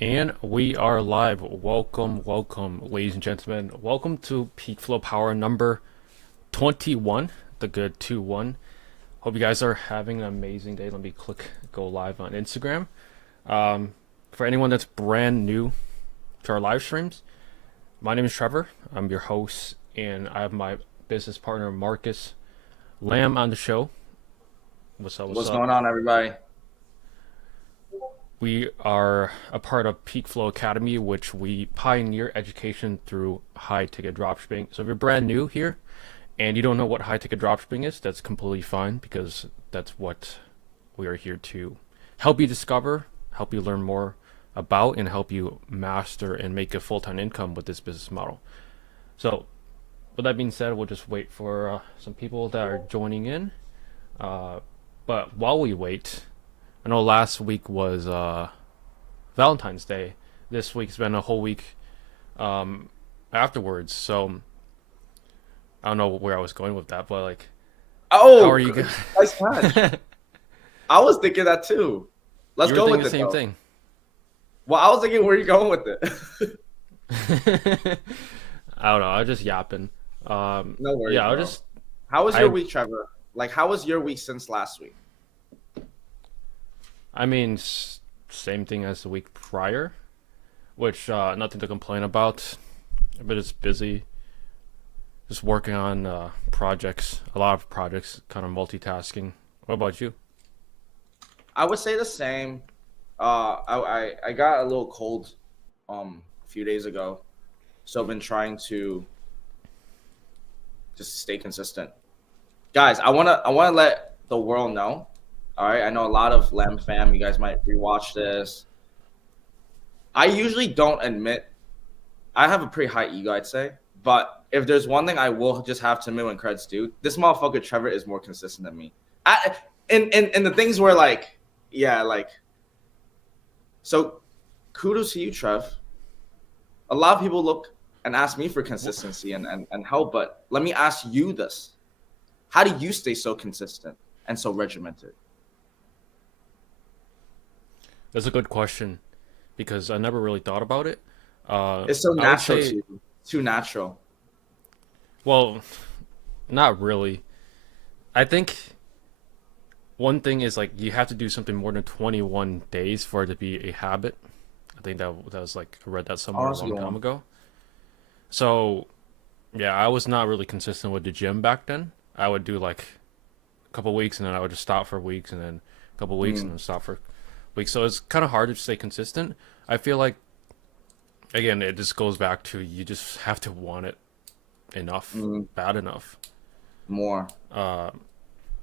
And we are live. Welcome, ladies and gentlemen. Welcome to PeakFlow Power number 21, the good 2-1. Hope you guys are having an amazing day. Let me go live on Instagram. For anyone that's brand new to our live streams, my name is Trevor. I'm your host, and I have my business partner, Marcus Lamb, on the show. What's up? What's What's up? going on, everybody? We are a part of PeakFlow Academy, which we pioneer education through high ticket dropshipping. So if you're brand new here and you don't know what high ticket dropshipping is, that's completely fine because that's what we are here to help you discover, help you learn more about, and help you master and make a full time income with this business model. So, with that being said, we'll just wait for some people that are joining in. But while we wait, I know last week was Valentine's Day. This week's been a whole week afterwards. So I don't know where I was going with that, but like, how are Oh, you guys? nice catch. I was thinking that too. Let's You were go thinking with the it same though. thing. Well, I was thinking where are you going with it? I don't know. I was just yapping. No worries, Yeah, I bro. was just How was your I week, Trevor? Like, how was your week since last week? I mean same thing as the week prior, which nothing to complain about. But it's busy. Just working on projects, a lot of projects, kind of multitasking. What about you? I would say the same. I got a little cold a few days ago, so I've been trying to just stay consistent. Guys, I wanna let the world know. All right, I know a lot of Lamb fam. You guys might rewatch this. I usually don't admit I have a pretty high ego, I'd say. But if there's one thing I will just have to admit when creds do, this motherfucker Trevor is more consistent than me. In the things where like, yeah, like, so kudos to you, Trev. A lot of people look and ask me for consistency and help, but let me ask you this. How do you stay so consistent and so regimented? That's a good question because I never really thought about it. It's so I would natural to say, you. Too natural. well, not really. I think one thing is like you have to do something more than 21 days for it to be a habit. I think that was like I read that Oh, somewhere a that's a long good time one. ago. So yeah, I was not really consistent with the gym back then. I would do like a couple weeks and then I would just stop for weeks and then a couple weeks and Mm, then stop for weeks. So it's kind of hard to stay consistent. I feel like again, it just goes back to you just have to want it enough, mm, bad enough. more.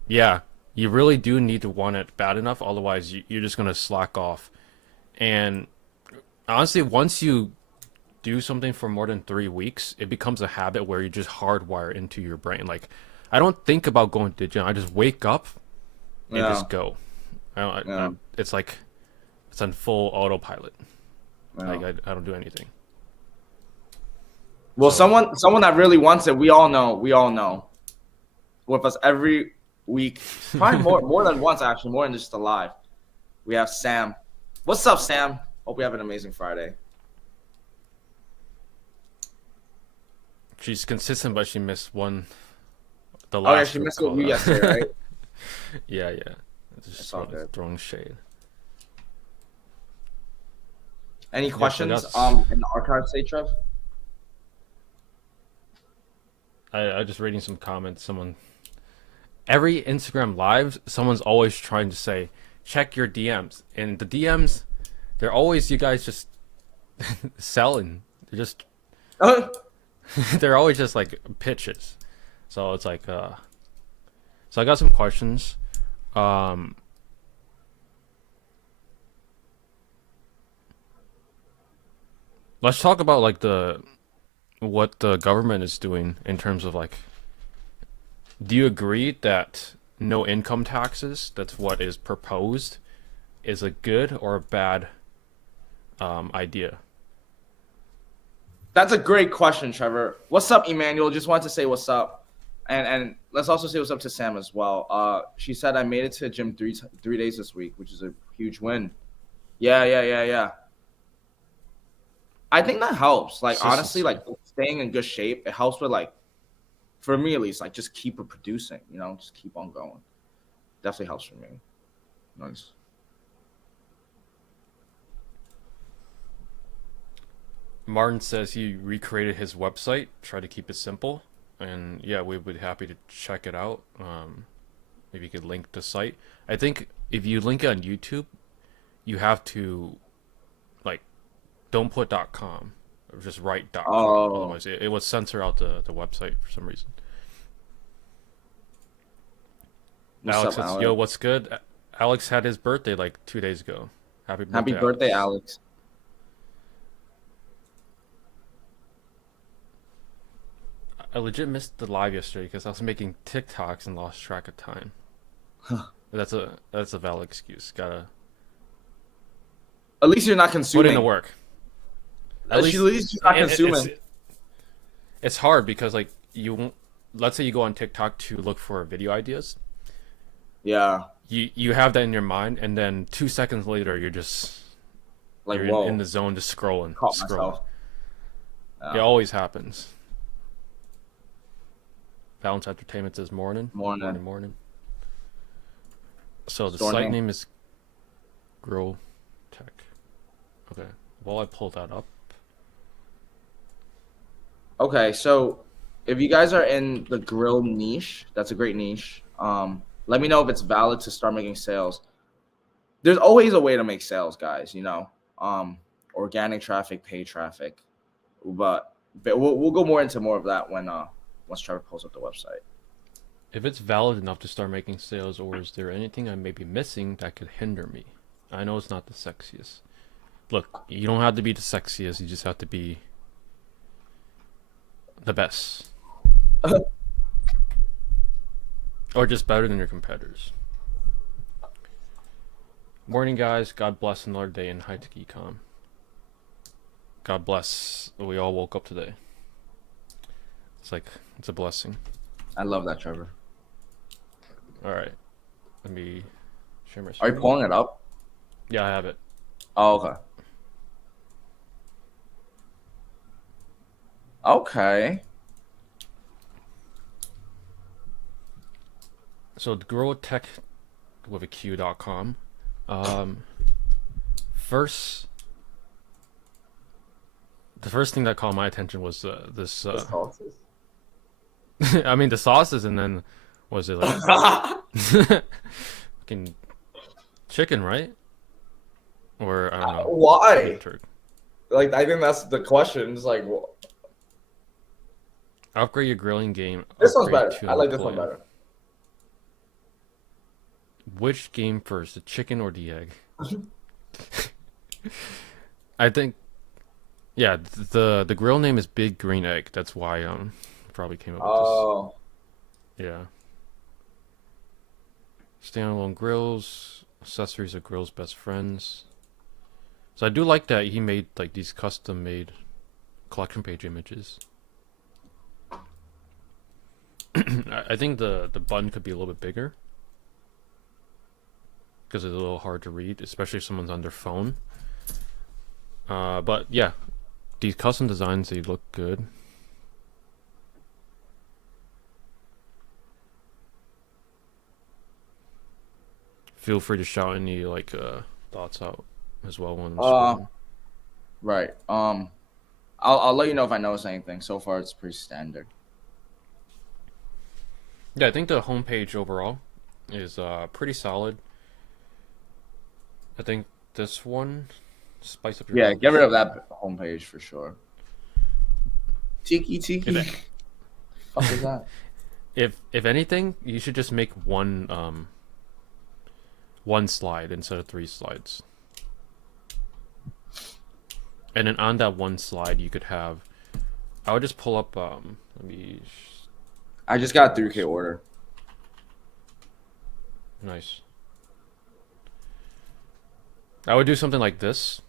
Yeah, you really do need to want it bad enough. Otherwise, you're just gonna slack off. And honestly, once you do something for more than 3 weeks, it becomes a habit where you just hardwire into your brain. Like, I don't think about going to the gym. I just wake up and Yeah, just go. yeah, It's like it's on full autopilot. yeah. Like I don't do anything. Well, So someone that really wants it, we all know. With us every week, probably more than once actually, more than just alive. We have Sam. What's up, Sam? Hope we have an amazing Friday. she's consistent, but she missed the Oh yeah, last she group messed with call. you yesterday, right? Yeah, yeah. Just It's all good. throwing shade. Any Yep, I questions got. in the archive, say Trev? I just reading some comments. Someone every Instagram live, someone's always trying to say, check your DMs, and the DMs, they're always you guys just selling. They're just they're always just like pitches. So it's like so I got some questions. Um, let's talk about like the what the government is doing in terms of like do you agree that no income taxes, that's what is proposed, is a good or a bad idea? That's a great question, Trevor. What's up, Emmanuel? Just wanted to say what's up. And let's also say what's up to Sam as well. She said I made it to the gym 3 days this week, which is a huge win. Yeah, yeah, yeah, yeah. I think that helps. Like honestly, Consistency. like staying in good shape, it helps with like for me at least, like just keep producing, just keep on going. Definitely helps for me. Nice. Martin says he recreated his website, try to keep it simple, and yeah, we would be happy to check it out. Maybe you could link the site. I think if you link it on YouTube, you have to like don't put .com, or just write .com. Oh, Otherwise, it would censor out the website for some reason. what's Alex up, says, "Yo, Alex? what's good?" Alex had his birthday like 2 days ago. Happy Happy birthday, birthday, Alex. Alex. I legit missed the live yesterday because I was making TikToks and lost track of time. That's a valid excuse. Gotta At least you're not put in the consuming. work. At At least least you're not it's consuming. it's hard because like let's say you go on TikTok to look for video ideas. Yeah. You have that in your mind, and then 2 seconds later Like, you're in whoa, the zone just scrolling, caught scrolling. myself. It Yeah. always happens. Balance Entertainment says morning, Morning. morning, morning. So the Store site name. name is Grow Tech. Okay. While I pull that up. Okay, so if you guys are in the grill niche, that's a great niche. Let me know if it's valid to start making sales. There's always a way to make sales, guys. Organic traffic, paid traffic, but we'll go more into more of that when once Trevor pulls up the website. If it's valid enough to start making sales, or is there anything I may be missing that could hinder me? I know it's not the sexiest. Look, you don't have to be the sexiest, you just have to be the best. Or just better than your competitors. Morning, guys. God bless another day in high tech ecom. God bless that we all woke up today. It's a blessing. I love that, Trevor. Alright. Let me share my Are you screen. pulling it up? Yeah, I have it. Oh, okay. Okay. So growtech with a Q.com. First, the first thing that caught my attention was this. I mean, the sauces, and then was it like fucking chicken, right? Or I don't know, chicken Why? turkey. Like, I think that's the question. It's like, well, Upgrade your grilling game. this one's Upgrade better. to I like this one Napoleon. better. Which game first, the chicken or the egg? I think, yeah, the grill name is Big Green Egg. That's why probably came up with this. Oh, Yeah. Standalone grills, accessories are grills' best friends. So I do like that he made like these custom made collection page images. I think the button could be a little bit bigger because it's a little hard to read, especially if someone's on their phone. But yeah, these custom designs, they look good. Feel free to shout any like thoughts out as well when I'm scrolling. right. I'll let you know if I notice anything. So far, it's pretty standard. Yeah, I think the homepage overall is pretty solid. I think this one spice up your Yeah, lunch. get rid of that homepage for sure. Tiki If tiki. it- Fuck is that? if anything, you should just make one slide instead of 3 slides. And then on that one slide, you could have. I would just pull up. Let me. I just got a 3K order. Nice. I would do something like this,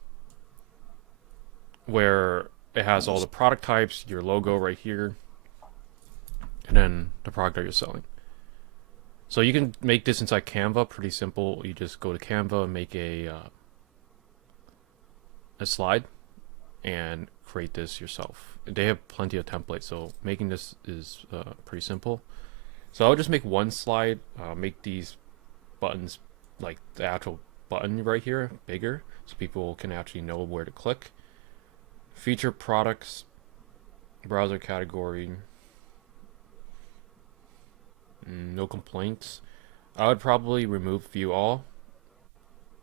where it has all the product types, your logo right here, and then the product that you're selling. So you can make this inside Canva, pretty simple. You just go to Canva and make a slide, and create this yourself. They have plenty of templates, so making this is pretty simple. So I'll just make one slide, make these buttons, like the actual button right here, bigger, so people can actually know where to click. Feature products, browser category, no complaints. I would probably remove view all,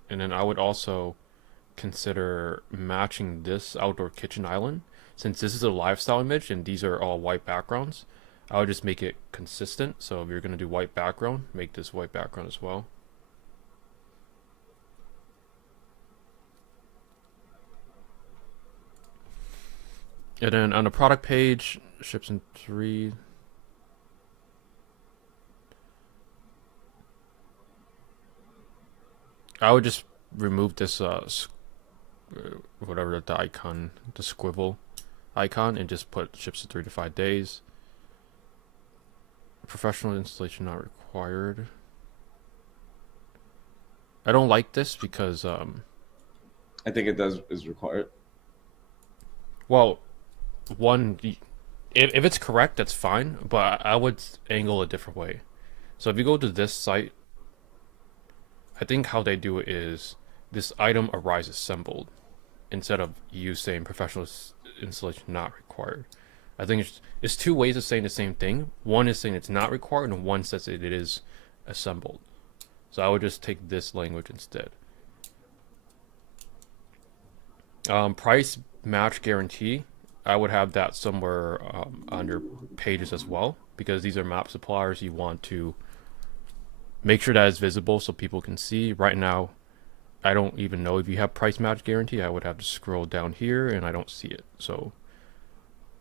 and then I would also consider matching this outdoor kitchen island. Since this is a lifestyle image and these are all white backgrounds, I would just make it consistent. So if you're going to do white background, make this white background as well. And then on the product page, ships in 3. I would just remove this whatever the icon, the squivel icon, and just put ships in 3 to 5 days. Professional installation not required. I don't like this because I think it is required. well, one, if it's correct, that's fine, but I would angle a different way. So if you go to this site, I think how they do it is this item arrives assembled instead of you saying professional installation not required. I think it's two ways of saying the same thing. One is saying it's not required, and one says it is assembled. So I would just take this language instead. Price match guarantee, I would have that somewhere under pages as well, because these are map suppliers. You want to make sure that it's visible so people can see. Right now, I don't even know if you have price match guarantee. I would have to scroll down here and I don't see it. So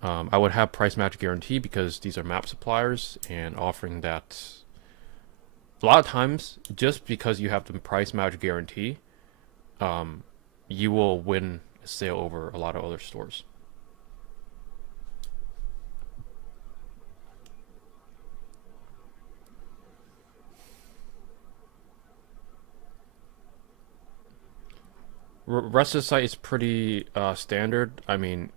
I would have price match guarantee because these are map suppliers, and offering that a lot of times, just because you have the price match guarantee, you will win a sale over a lot of other stores. Rest of the site is pretty standard. I mean,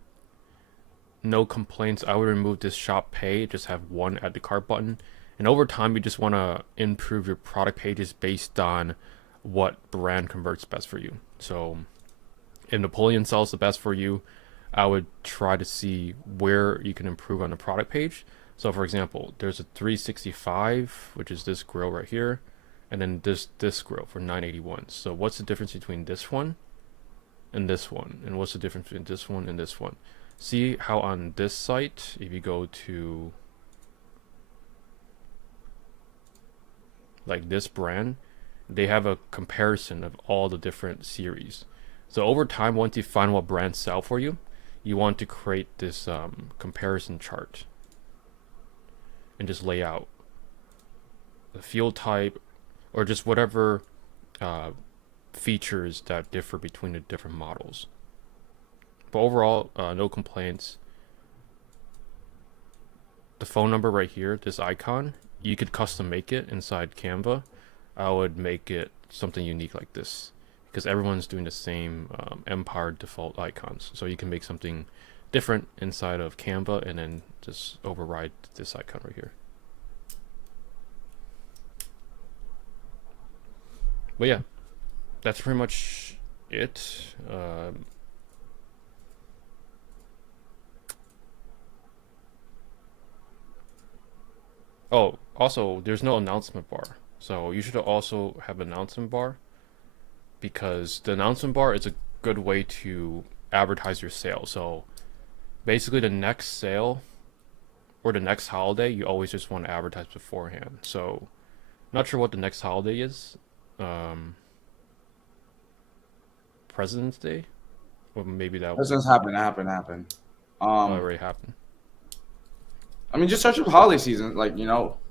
no complaints. I would remove this shop pay, just have one add to cart button. And over time, you just want to improve your product pages based on what brand converts best for you. So if Napoleon sells the best for you, I would try to see where you can improve on the product page. So for example, there's a 365, which is this grill right here, and then this grill for 981. So what's the difference between this one and this one? And what's the difference between this one and this one? See how on this site, if you go to like this brand, they have a comparison of all the different series. So over time, once you find what brands sell for you, you want to create this comparison chart and just lay out the field type or just whatever features that differ between the different models. But overall, no complaints. The phone number right here, this icon, you could custom make it inside Canva. I would make it something unique like this, because everyone's doing the same Empire default icons. So you can make something different inside of Canva and then just override this icon right here. But yeah, that's pretty much it. Oh, also, there's no announcement bar. So you should also have an announcement bar, because the announcement bar is a good way to advertise your sale. So basically the next sale or the next holiday, you always just want to advertise beforehand. So not sure what the next holiday is. President's Day? Or maybe that This has happened. already happened. I mean, just search up holiday season, like,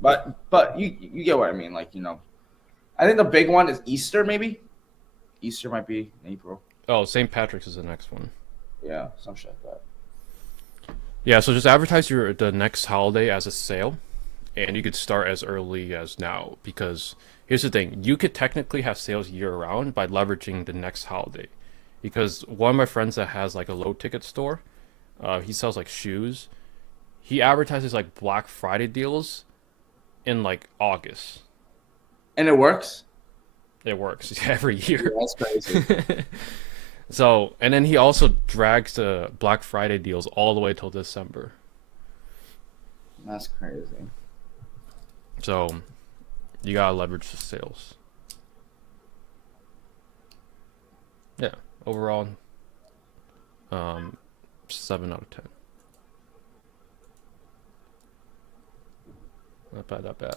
but you get what I mean, like, I think the big one is Easter, maybe. Easter might be in April. Oh, St. Patrick's is the next one. Yeah, some shit like that. Yeah, so just advertise the next holiday as a sale, and you could start as early as now, because here's the thing, you could technically have sales year round by leveraging the next holiday. because one of my friends that has like a low ticket store, he sells like shoes. He advertises like Black Friday deals in like August. And it works. It works every Yeah, year. that's crazy. So, and then he also drags the Black Friday deals all the way till December. That's crazy. So, you gotta leverage the sales. Yeah, overall, um, 7 out of 10. Not bad, not bad.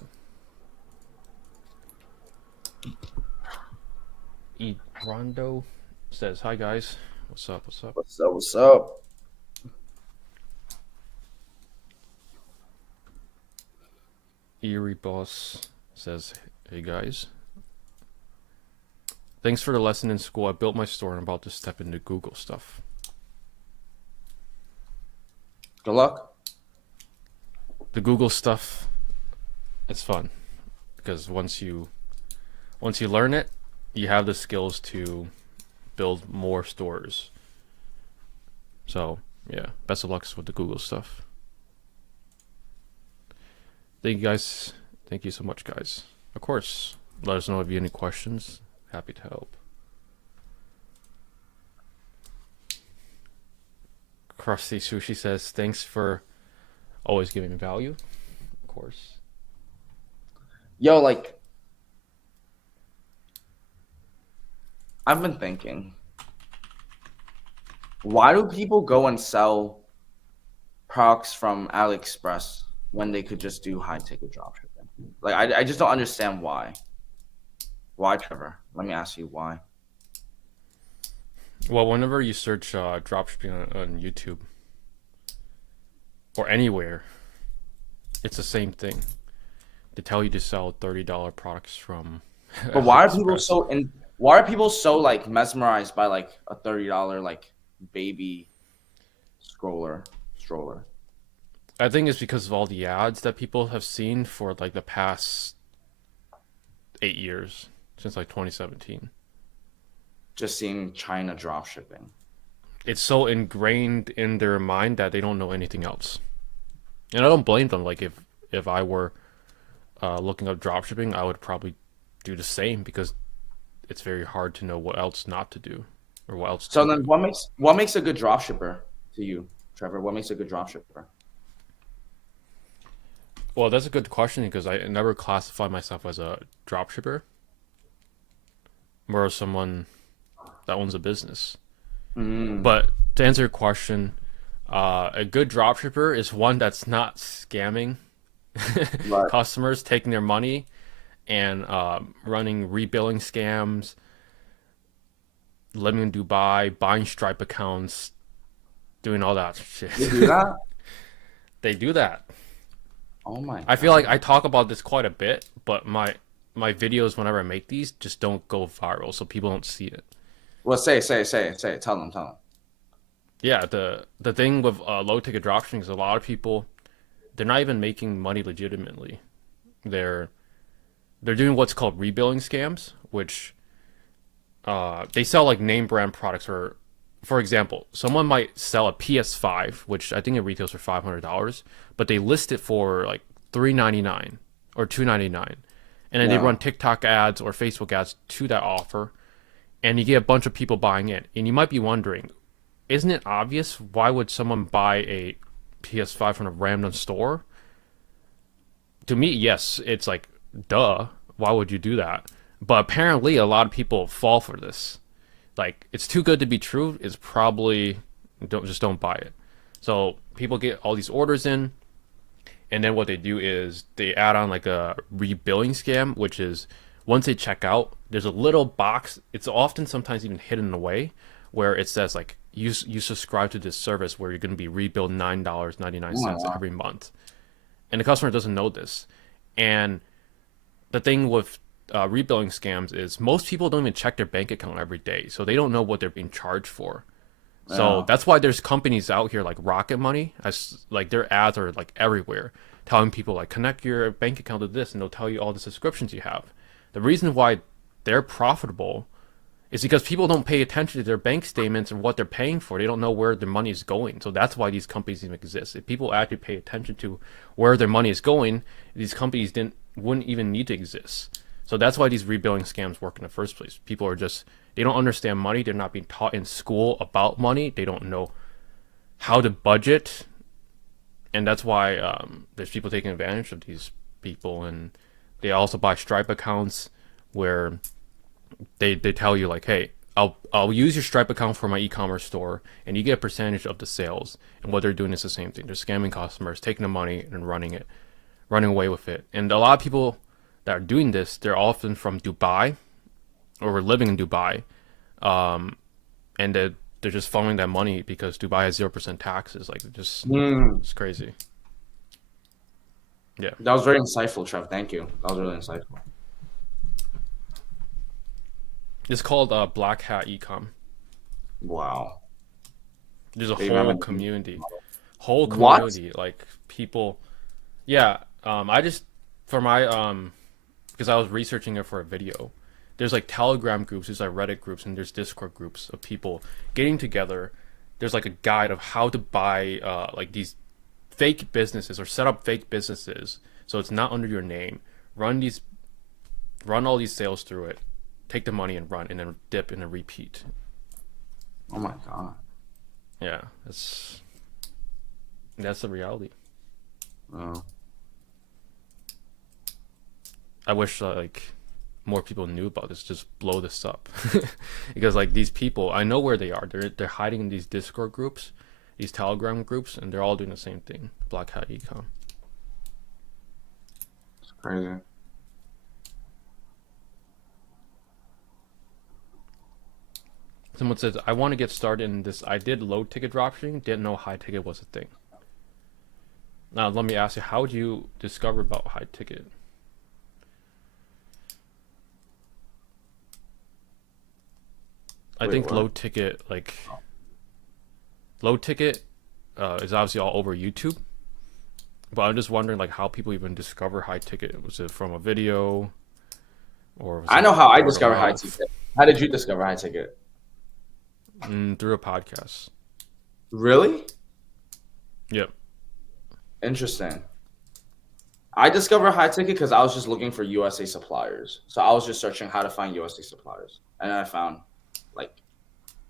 E Rondo says, "Hi guys, what's up? What's up?" What's up? What's up? Eerie Boss says, "Hey guys, thanks for the lesson in school. I built my store and I'm about to step into Google stuff." Good luck. The Google stuff, it's fun because once you learn it, you have the skills to build more stores. So yeah, best of luck with the Google stuff. Thank you guys. Thank you so much, guys. Of course, let us know if you have any questions. Happy to help. Krusty Sushi says, "Thanks for always giving value." Of course. Yo, like, I've been thinking, why do people go and sell products from AliExpress when they could just do high ticket dropshipping? Like, I just don't understand why. Why, Trevor? Let me ask you why. Well, whenever you search dropshipping on YouTube or anywhere, it's the same thing. They tell you to sell $30 products from But why are people AliExpress. why are people so like mesmerized by like a $30 like baby stroller? I think it's because of all the ads that people have seen for like the past 8 years, since like 2017. Just seeing China drop shipping. It's so ingrained in their mind that they don't know anything else. And I don't blame them. Like if I were looking up dropshipping, I would probably do the same because it's very hard to know what else not to do or what else So to then do. what makes a good drop shipper to you, Trevor? What makes a good drop shipper? Well, that's a good question because I never classify myself as a dropshipper, more as someone that owns a business. Mm, But to answer your question, a good dropshipper is one that's not scamming right. customers, taking their money, and running rebilling scams, living in Dubai, buying Stripe accounts, doing all that shit. You do that? They do that. Oh my I feel like god. I talk about this quite a bit, but my videos whenever I make these just don't go viral, so people don't see it. Well, say it. Tell them. Yeah, the thing with low ticket dropshipping is a lot of people they're not even making money legitimately. They're they're doing what's called rebilling scams, which they sell like name brand products. Or, for example, someone might sell a PS5, which I think it retails for $500, but they list it for like $399 or $299, and then they Yeah. run TikTok ads or Facebook ads to that offer, and you get a bunch of people buying it. And you might be wondering, isn't it obvious? Why would someone buy a PS5 from a random store? To me, yes, it's like, duh. Why would you do that? But apparently, a lot of people fall for this. Like, it's too good to be true. It's probably don't buy it. So people get all these orders in, and then what they do is they add on like a rebilling scam, which is once they check out, there's a little box. It's often sometimes even hidden away where it says like you subscribe to this service where you're going to be rebilled Oh my $9.99 god. every month, and the customer doesn't know this. And the thing with rebilling scams is most people don't even check their bank account every day, so they don't know what they're being charged for. So Yeah. that's why there's companies out here like Rocket Money, as like their ads are like everywhere, telling people like connect your bank account to this, and they'll tell you all the subscriptions you have. The reason why they're profitable It's because people don't pay attention to their bank statements and what they're paying for. They don't know where their money is going. So that's why these companies even exist. If people actually pay attention to where their money is going, these companies wouldn't even need to exist. So that's why these rebuilding scams work in the first place. People are just they don't understand money. They're not being taught in school about money. They don't know how to budget, and that's why there's people taking advantage of these people. And they also buy Stripe accounts where they tell you like, hey, I'll use your Stripe account for my e-commerce store, and you get a percentage of the sales. And what they're doing is the same thing. They're scamming customers, taking the money and running away with it. And a lot of people that are doing this, they're often from Dubai or were living in Dubai, and they're just following that money because Dubai has 0% taxes. Like, it's crazy. Yeah, That was very insightful, Trev. Thank you. That was really insightful. it's called Black Hat Ecom. Wow. There's a They whole haven't- community, What? like people. Yeah, I just for my because I was researching it for a video. There's like Telegram groups, there's like Reddit groups, and there's Discord groups of people getting together. There's like a guide of how to buy like these fake businesses or set up fake businesses so it's not under your name. Run all these sales through it, take the money and run, and then dip and then repeat. Oh my god. Yeah, that's the reality. Oh. I wish like more people knew about this. Just blow this up, because like these people, I know where they are. They're hiding in these Discord groups, these Telegram groups, and they're all doing the same thing. Black Hat Ecom. It's crazy. Someone says, I want to get started in this. I did low ticket dropshipping, didn't know high ticket was a thing. Now, let me ask you, how did you discover about high ticket? I Wait, think what? low ticket is obviously all over YouTube. But I'm just wondering like how people even discover high ticket. Was it from a video? Or was I it know how I word of discovered high mouth? ticket. How did you discover high ticket? Through a podcast. Really? Yep. Interesting. I discovered high ticket because I was just looking for USA suppliers. So I was just searching how to find USA suppliers, and I found like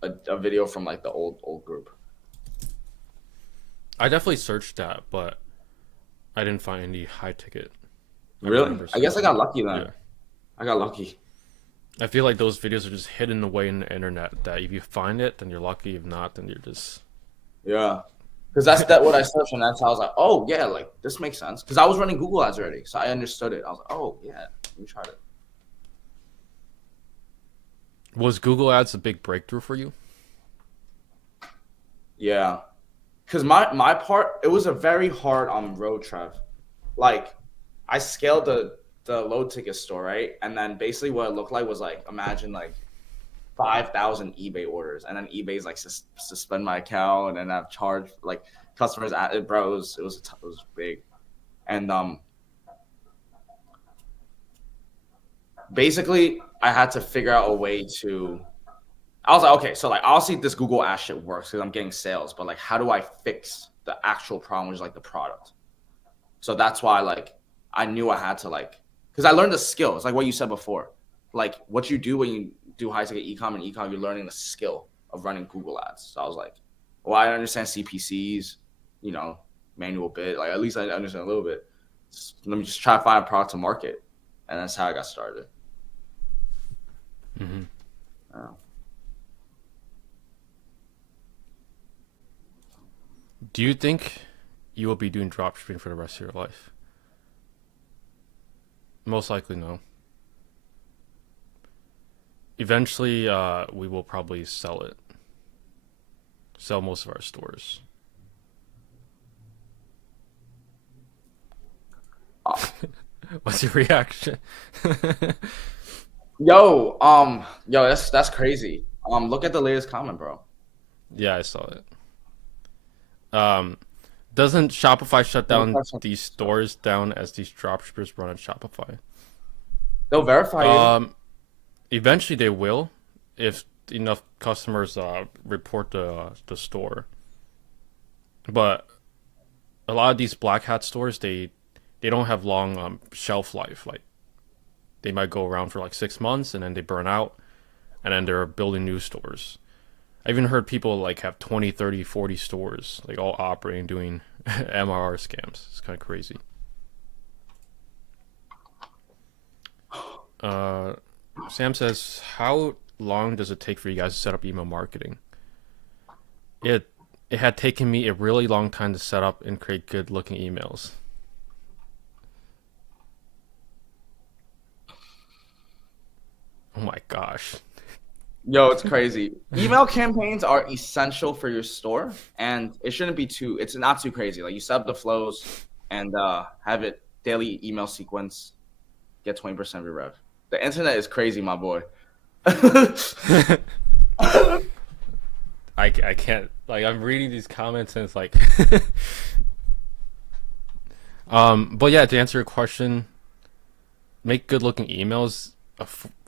a video from like the old group. I definitely searched that, but I didn't find any high ticket. Really? remember I guess I searching. got lucky then. Yeah. I got lucky. I feel like those videos are just hidden away in the internet that if you find it, then you're lucky. If not, then you're just... Yeah. Because that's what I searched, and that's how I was like, oh yeah, like this makes sense. Because I was running Google ads already, so I understood it. I was like, oh yeah, let me try it. Was Google Ads a big breakthrough for you? Yeah. Because my part, it was a very hard road, Trev. Like, I scaled the low ticket store, right? And then basically what it looked like was like, imagine like 5,000 eBay orders, and then eBay's like suspend my account, and I've charged like customers at it, bro. It was big, and basically I had to figure out a way to. I was like, okay, so like I'll see if this Google Ads shit works because I'm getting sales, but like how do I fix the actual problem, which is like the product? So that's why like I knew I had to like, because I learned the skill. It's like what you said before, like what you do when you do high ticket ecom and ecom, you're learning the skill of running Google Ads. So I was like, well, I understand CPCs, you know, manual bid, like at least I understand a little bit. Let me just try to find a product to market, and that's how I got started. Mm-hmm. Do you think you will be doing dropshipping for the rest of your life? Most likely, no. Eventually, we will probably sell it. Sell most of our stores. What's your reaction? Yo, that's crazy. Look at the latest comment, bro. Yeah, I saw it. Doesn't Shopify shut down these stores down as these dropshippers run on Shopify? They'll verify you. Eventually they will. if enough customers report the store. But a lot of these black hat stores, they don't have long shelf life. Like they might go around for like 6 months and then they burn out, and then they're building new stores. I even heard people like have 20, 30, 40 stores, like all operating, doing MRR scams. It's kind of crazy. Sam says, how long does it take for you guys to set up email marketing? It had taken me a really long time to set up and create good looking emails. Oh my gosh. Yo, it's crazy. Email campaigns are essential for your store, and it shouldn't be it's not too crazy. Like you set up the flows and have it daily email sequence, get 20% of your rev. The internet is crazy, my boy. I can't, like, I'm reading these comments and it's like but yeah, to answer your question, make good looking emails.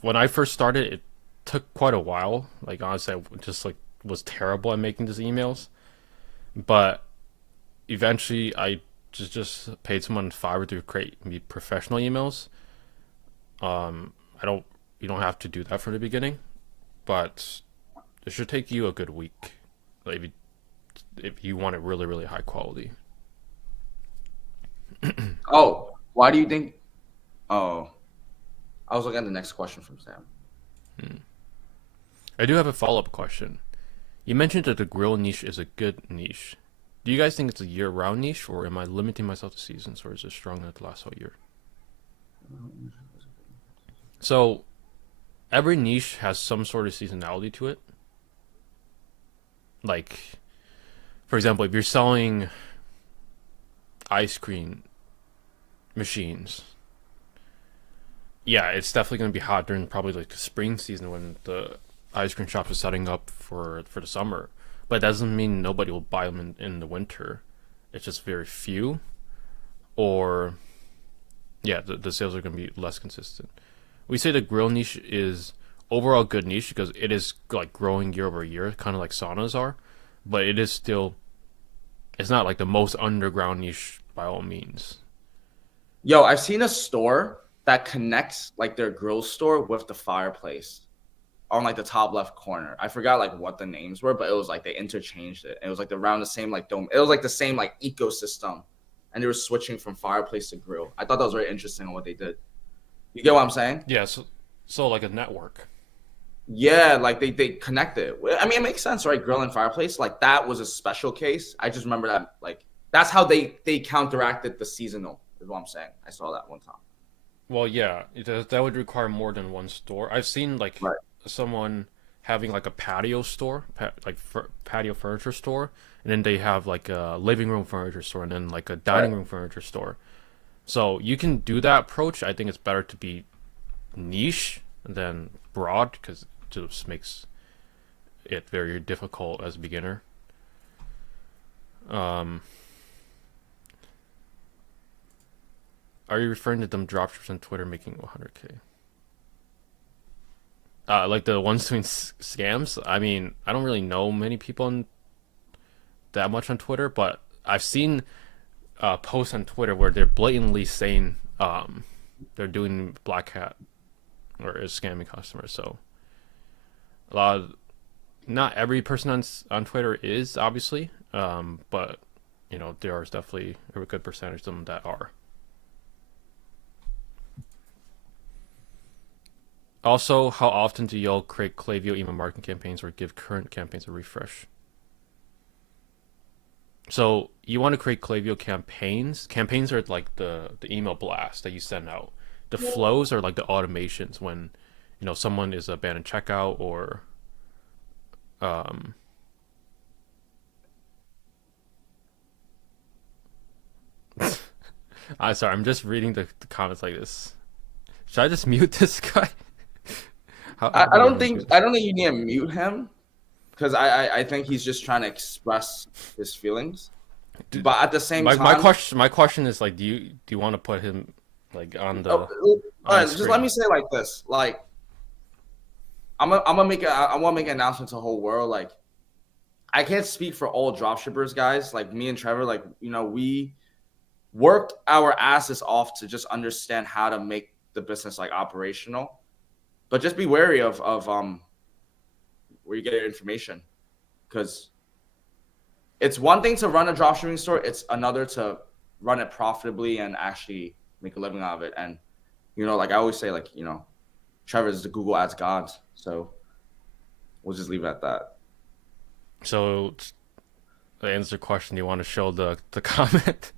When I first started, it took quite a while. Like honestly, I just like was terrible at making these emails, but eventually I just paid someone Fiverr to create me professional emails. I don't You don't have to do that from the beginning, but it should take you a good week, like if you want it really really high quality. Oh, why do you think? Oh, I was looking at the next question from Sam. I do have a follow-up question. You mentioned that the grill niche is a good niche. Do you guys think it's a year-round niche, or am I limiting myself to seasons, or is it strong enough to last all year? So every niche has some sort of seasonality to it. Like, for example, if you're selling ice cream machines, yeah, it's definitely going to be hot during probably like the spring season when the ice cream shops are setting up for the summer. But it doesn't mean nobody will buy them in the winter. It's just very few, or yeah, the sales are going to be less consistent. We say the grill niche is overall good niche because it is like growing year over year, kind of like saunas are, but it is still, it's not like the most underground niche by all means. Yo, I've seen a store that connects like their grill store with the fireplace on like the top left corner. I forgot like what the names were, but it was like they interchanged it. It was like around the same like dome. It was like the same like ecosystem, and they were switching from fireplace to grill. I thought that was very interesting on what they did. You get what I'm saying? Yeah, so like a network. Yeah, like they connected. I mean, it makes sense, right? Grill and fireplace, like that was a special case. I just remember that like that's how they counteracted the seasonal. Is what I'm saying. I saw that one time. Well, yeah, that would require more than one store. I've seen like Right. someone having like a patio store, patio furniture store, and then they have like a living room furniture store, and then like a dining room furniture store. So you can do that approach. I think it's better to be niche than broad because it just makes it very difficult as a beginner. Are you referring to them dropshippers on Twitter making 100K? Like the ones doing scams? I mean, I don't really know many people that much on Twitter, but I've seen posts on Twitter where they're blatantly saying they're doing black hat or is scamming customers. So a lot of, not every person on Twitter is obviously, but you know there are definitely a good percentage of them that are. Also, how often do y'all create Klaviyo email marketing campaigns or give current campaigns a refresh? So you want to create Klaviyo campaigns. Campaigns are like the email blast that you send out. The flows are like the automations when, you know, someone is abandoned checkout or I'm sorry, I'm just reading the comments like this. Should I just mute this guy? I don't think you need to mute him because I think he's just trying to express his feelings. Dude, but at the same time, my question is like, do you want to put him like on the? All right, just let me say it like this: like, I want to make an announcement to the whole world. Like, I can't speak for all dropshippers, guys. Like me and Trevor, like, you know, we worked our asses off to just understand how to make the business like operational. But just be wary of where you get your information, because it's one thing to run a dropshipping store, it's another to run it profitably and actually make a living out of it. And you know, like I always say, like, you know, Trevor is the Google Ads god, so we'll just leave it at that. So to answer the question, you want to show the comment?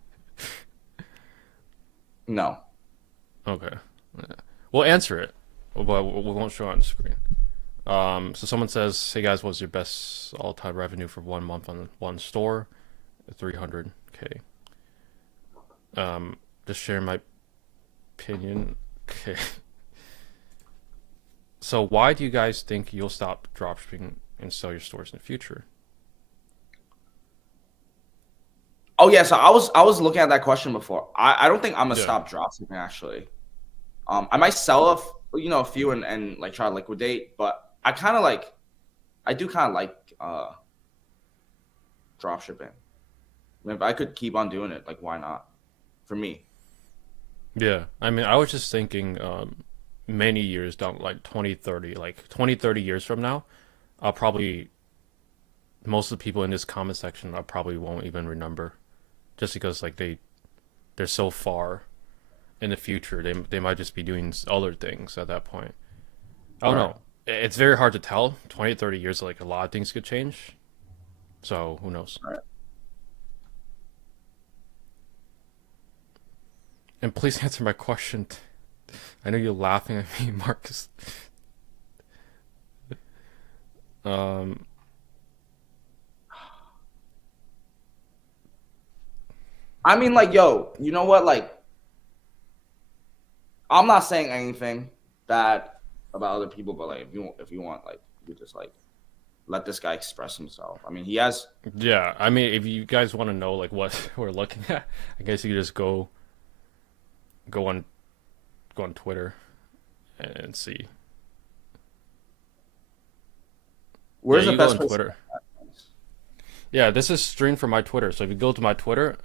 No. Okay, we'll answer it, but we won't show it on the screen. So someone says, "Hey guys, what's your best all-time revenue for 1 month on one store?" 300K. Just sharing my opinion. Okay. So why do you guys think you'll stop dropshipping and sell your stores in the future? Oh yeah, so I was looking at that question before. I don't think I'm gonna Yeah. stop dropshipping actually. I might sell a few and like try to liquidate, but I do kind of like drop shipping. I mean, if I could keep on doing it, like why not? For me. Yeah. I mean, I was just thinking many years down, like 2030, like 20, 30 years from now, I'll probably, most of the people in this comment section, I probably won't even remember just because like they're so far in the future. They might just be doing other things at that point. I don't Right. know. It's very hard to tell. 20, 30 years, like a lot of things could change. So who knows? Right. And please answer my question. I know you're laughing at me, Marcus. Um, I mean, like, yo, you know what? Like, I'm not saying anything bad about other people, but like, if you want, like, you just like let this guy express himself. I mean, he has. yeah, I mean, if you guys want to know like what we're looking at, I guess you could just go on go on Twitter and see. Yeah, Where's the you go best on place? Twitter. Yeah, this is streamed from my Twitter. So if you go to my Twitter,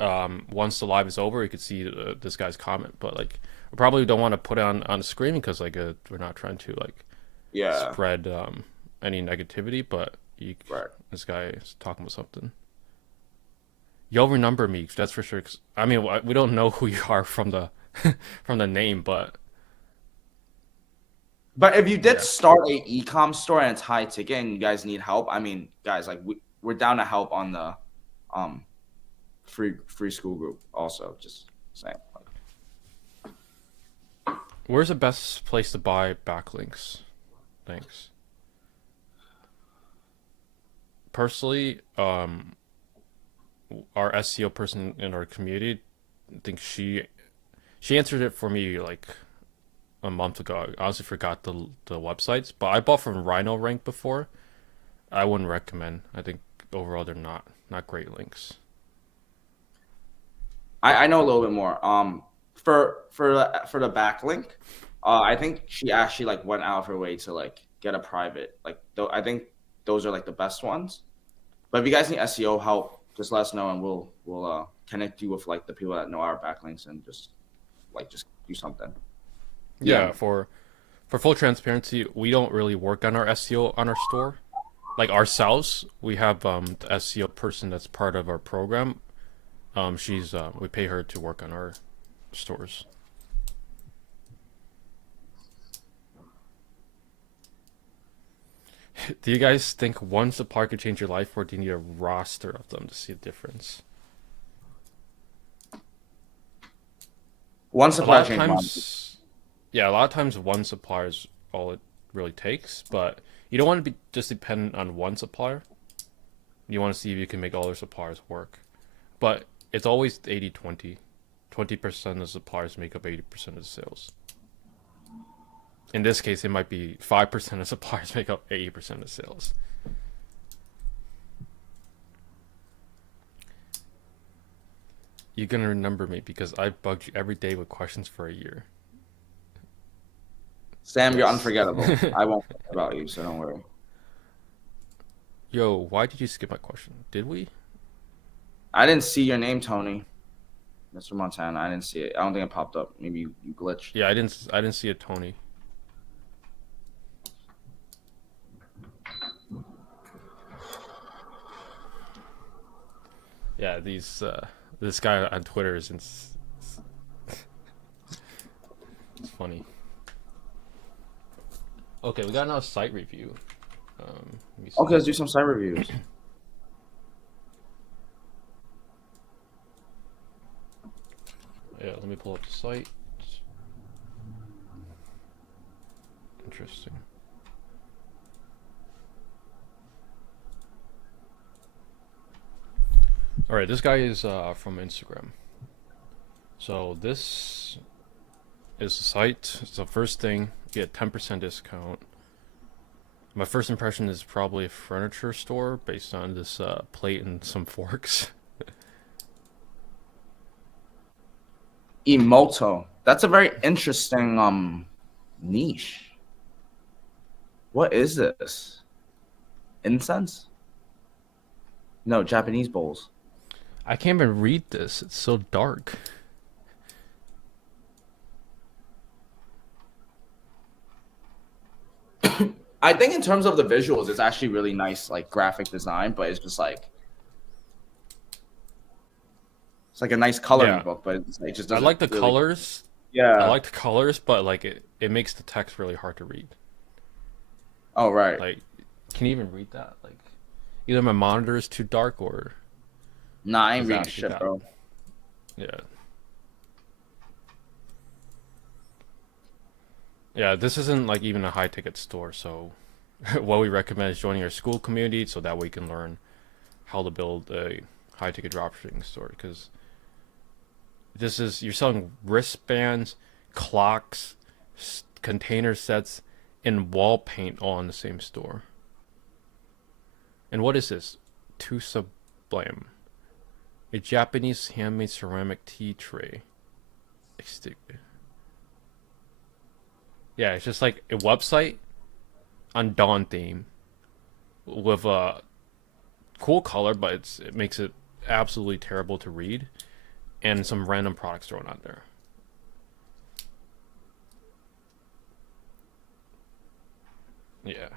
once the live is over, you could see this guy's comment. But like, I probably don't want to put it on the screen because like we're not trying to like Yeah. spread any negativity. But Right. this guy is talking about something. You'll remember me, that's for sure. 'Cause, I mean, we don't know who you are from the from the name, but But if you did yeah, start a e-com store and it's high ticket and you guys need help, I mean, guys, like we're down to help on the um free school group also. Just saying. Like, where's the best place to buy backlinks? Thanks. Personally, our SEO person in our community, I think she answered it for me like a month ago. I honestly forgot the websites, but I bought from Rhino Rank before. I wouldn't recommend. I think overall they're not great links. I know a little bit more. For the backlink, I think she actually like went out of her way to like get a private. Like, though I think those are like the best ones. But if you guys need SEO help, just let us know and we'll connect you with like the people that know our backlinks and just do something. Yeah. Yeah, for full transparency, we don't really work on our SEO on our store. Like ourselves, we have the SEO person that's part of our program. She's we pay her to work on our stores. Do you guys think one supplier could change your life, or do you need a roster of them to see the difference? One A lot supply of chain mod. times, yeah, a lot of times one supplier is all it really takes, but you don't want to be just dependent on one supplier. You want to see if you can make all their suppliers work. But it's always 80-20. 20% of suppliers make up 80% of the sales. In this case, it might be 5% of suppliers make up 80% of sales. You're gonna remember me because I bugged you every day with questions for a year. Sam, you're Yes. unforgettable. I won't forget about you, so don't worry. Yo, why did you skip my question? Did we? I didn't see your name, Tony. Mr. Montana. I didn't see it. I don't think it popped up. Maybe you glitched. Yeah, I didn't see a Tony. Yeah, this guy on Twitter is it's funny. Okay, we got another site review. Let me see. Okay, let's do some site reviews. Yeah, let me pull up the site. Interesting. All right, this guy is from Instagram. So this is the site. It's the first thing. You get 10% discount. My first impression is probably a furniture store based on this plate and some forks. Emoto. That's a very interesting niche. What is this? Incense? No, Japanese bowls. I can't even read this. It's so dark. I think in terms of the visuals, it's actually really nice, like graphic design, but it's just like it's like a nice coloring Yeah, book, but it just I doesn't like the really. colors. I Yeah. like the colors, but like it makes the text really hard to read. Oh right. Like, can you even read that? Like, either my monitor is too dark or Nah, I ain't is reading actually shit, that. bro. Yeah. Yeah, this isn't like even a high ticket store, so what we recommend is joining our school community so that we can learn how to build a high ticket dropshipping store because this is you're selling wristbands, clocks, container sets, and wall paint all in the same store. And what is this? Too Sublime. A Japanese handmade ceramic tea tray. Yeah, it's just like a website on Dawn theme with a cool color, but it makes it absolutely terrible to read, and some random products thrown out there. Yeah.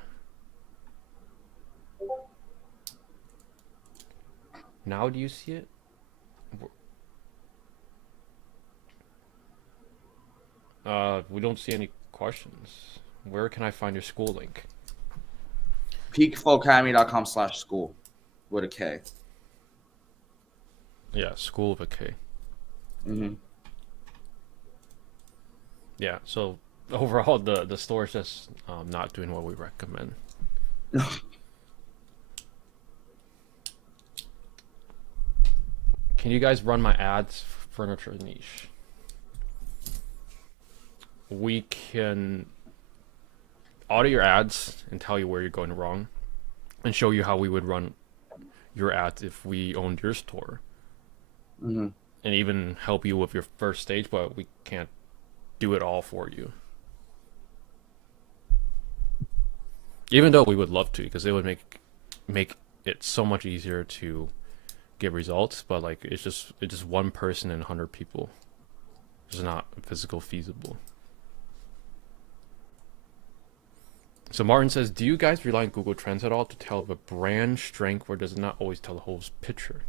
Now do you see it? We don't see any questions. Where can I find your school link? PeakFlowAcademy.com/school with a K. Yeah, school of a K. Mm-hmm. Yeah, so overall the store is just not doing what we recommend. Can you guys run my ads for furniture niche? We can audit your ads and tell you where you're going wrong and show you how we would run your ads if we owned your store Mm-hmm. and even help you with your first stage, but we can't do it all for you. Even though we would love to, because it would make it so much easier to get results, but like it's just one person and 100 people. It's not physical feasible. So Martin says, do you guys rely on Google Trends at all to tell of a brand strength, or does it not always tell the whole picture?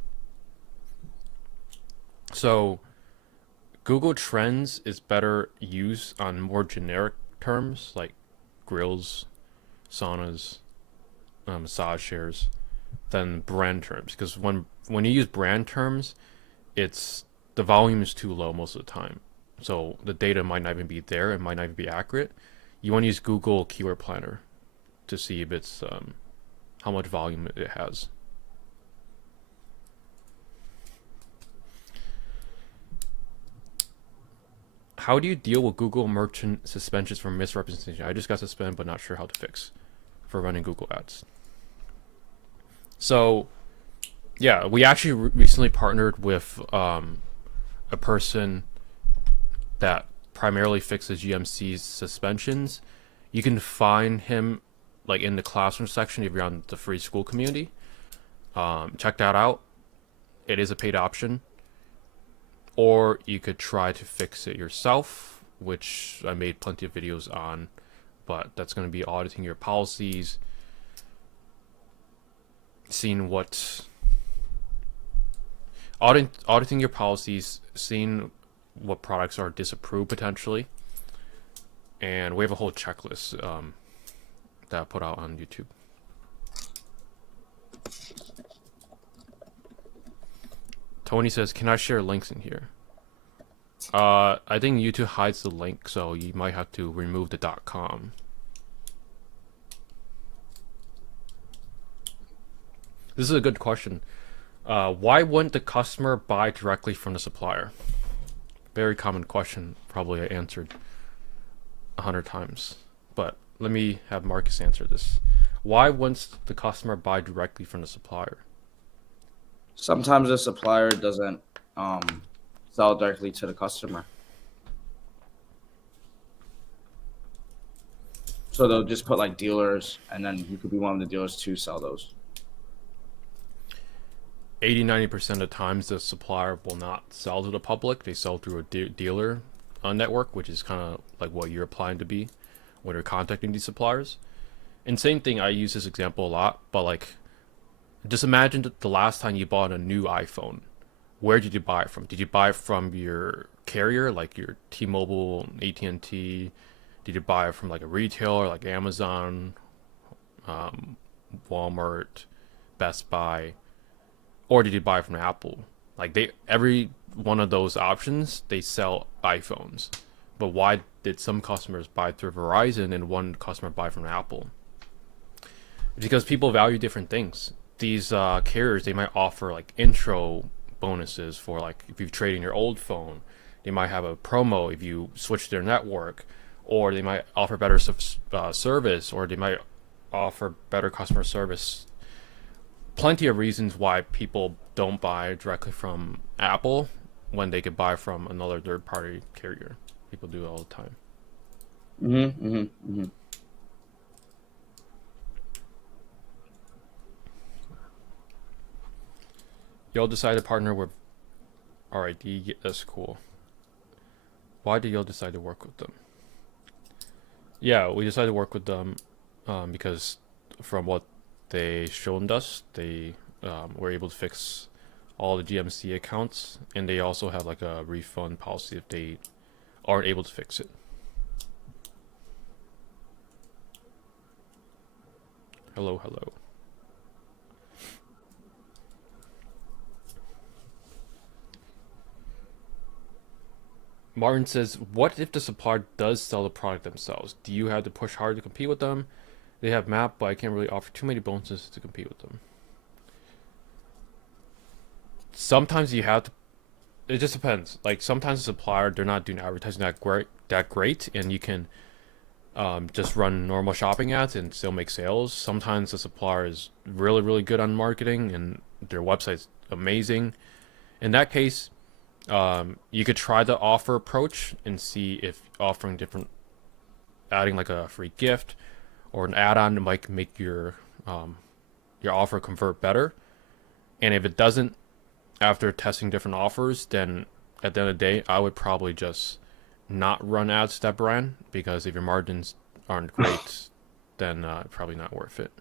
So Google Trends is better used on more generic terms like grills, saunas, massage chairs than brand terms, because when you use brand terms, it's the volume is too low most of the time, so the data might not even be there. It might not even be accurate. You want to use Google Keyword Planner to see if it's how much volume it has. How do you deal with Google merchant suspensions for misrepresentation? I just got suspended, but not sure how to fix for running Google ads. So, yeah, we actually recently partnered with a person that primarily fixes GMC's suspensions, You can find him like in the classroom section if you're on the free school community. Check that out. It is a paid option. Or you could try to fix it yourself, which I made plenty of videos on, but that's going to be auditing your policies, seeing auditing your policies, seeing what products are disapproved potentially, and we have a whole checklist that I put out on YouTube. Tony says, "Can I share links in here?" I think YouTube hides the link, so you might have to remove the .com. This is a good question. Why wouldn't the customer buy directly from the supplier? Very common question, probably I answered 100 times. But let me have Marcus answer this. Why wouldn't the customer buy directly from the supplier? Sometimes the supplier doesn't sell directly to the customer. So they'll just put like dealers, and then you could be one of the dealers to sell those. 80-90% of the times the supplier will not sell to the public. They sell through a dealer network, which is kind of like what you're applying to be when you're contacting these suppliers. And same thing, I use this example a lot, but like, just imagine the last time you bought a new iPhone. Where did you buy it from? Did you buy it from your carrier, like your T-Mobile, AT&T? Did you buy it from like a retailer, like Amazon, Walmart, Best Buy? Or did you buy it from Apple? Like every one of those options, they sell iPhones. But why did some customers buy through Verizon and one customer buy from Apple? Because people value different things. These carriers, they might offer like intro bonuses for like if you trade in your old phone. They might have a promo if you switch their network, or they might offer better service, or they might offer better customer service. Plenty of reasons why people don't buy directly from Apple when they could buy from another third-party carrier. People do it all the time. Y'all decide to partner with RID. That's cool. Why did y'all decide to work with them? Yeah, we decided to work with them because from what they showed us, they were able to fix all the GMC accounts, and they also have like a refund policy if they aren't able to fix it. Hello. Martin says, what if the supplier does sell the product themselves? Do you have to push hard to compete with them? They have map, but I can't really offer too many bonuses to compete with them. Sometimes you have to. It just depends. Like sometimes the supplier, they're not doing advertising that great, and you can just run normal shopping ads and still make sales. Sometimes the supplier is really good on marketing and their website's amazing. In that case, you could try the offer approach and see if offering adding like a free gift or an add-on might make your offer convert better. And if it doesn't, after testing different offers, then at the end of the day, I would probably just not run ads to that brand, because if your margins aren't great, then probably not worth it.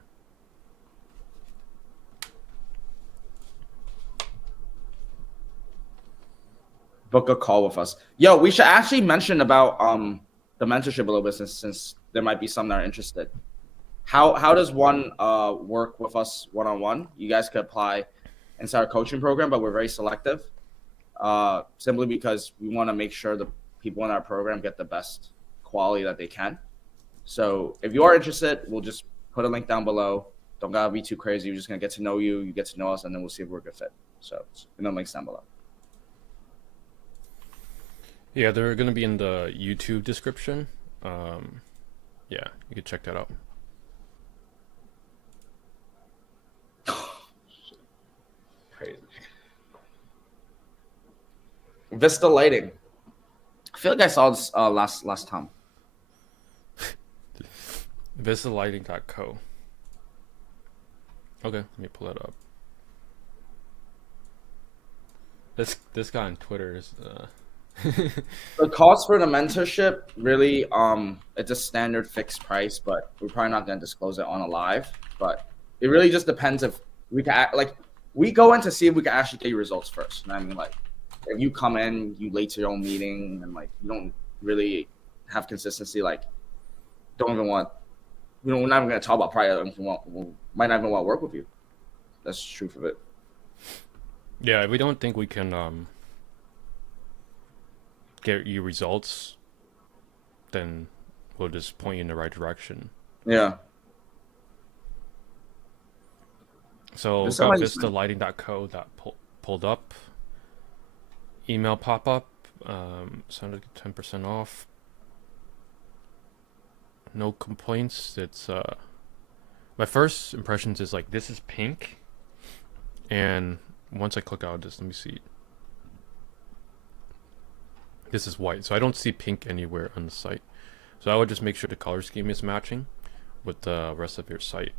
Book a call with us. Yo, we should actually mention about the mentorship a little bit, since there might be some that are interested. How does one work with us one-on-one? You guys could apply inside our coaching program, but we're very selective, simply because we want to make sure the people in our program get the best quality that they can. So if you are interested, we'll just put a link down below. Don't gotta be too crazy. We're just gonna get to know you. You get to know us, and then we'll see if we're a good fit. So the link's down below. Yeah, they're going to be in the YouTube description. Yeah, you can check that out. Crazy. Vista Lighting. I feel like I saw this last time. Visalighting.co. Okay, let me pull it up. This guy on Twitter is The cost for the mentorship really, it's a standard fixed price, but we're probably not gonna disclose it on a live. But it really just depends if we can like we go in to see if we can actually get you results first. You know what I mean? Like if you come in, you late to your own meeting, and like you don't really have consistency, like don't even want, we're not even gonna talk about probably we might not even want to work with you. That's the truth of it. yeah. We don't think we can get you results, then we'll just point you in the right direction. Yeah. So Just got somebody- vistalighting.co that pulled up. Email pop up. Sounded 10% off. No complaints. It's my first impressions is like this is pink, and once I click out, just let me see. This is white, so I don't see pink anywhere on the site. So I would just make sure the color scheme is matching with the rest of your site.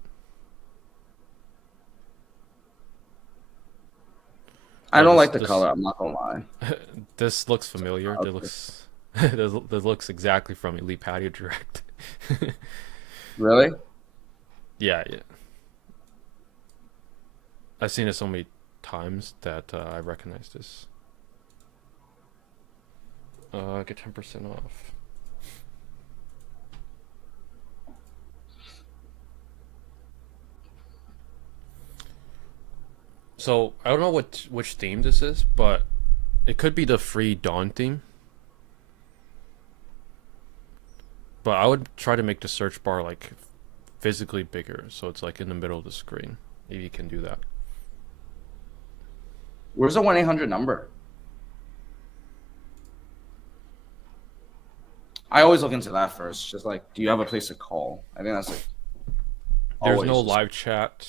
I don't like the color. I'm not gonna lie. This looks familiar. Okay. This looks this looks exactly from Elite Patio Direct. Really? Yeah. I've seen it so many times that I recognize this. Get 10% off. So I don't know which theme this is, but it could be the free Dawn theme. But I would try to make the search bar like physically bigger, so it's like in the middle of the screen. If you can do that. Where's the 1-800 number? I always look into that first. Just like, do you have a place to call? I think that's like. There's always no just- live chat.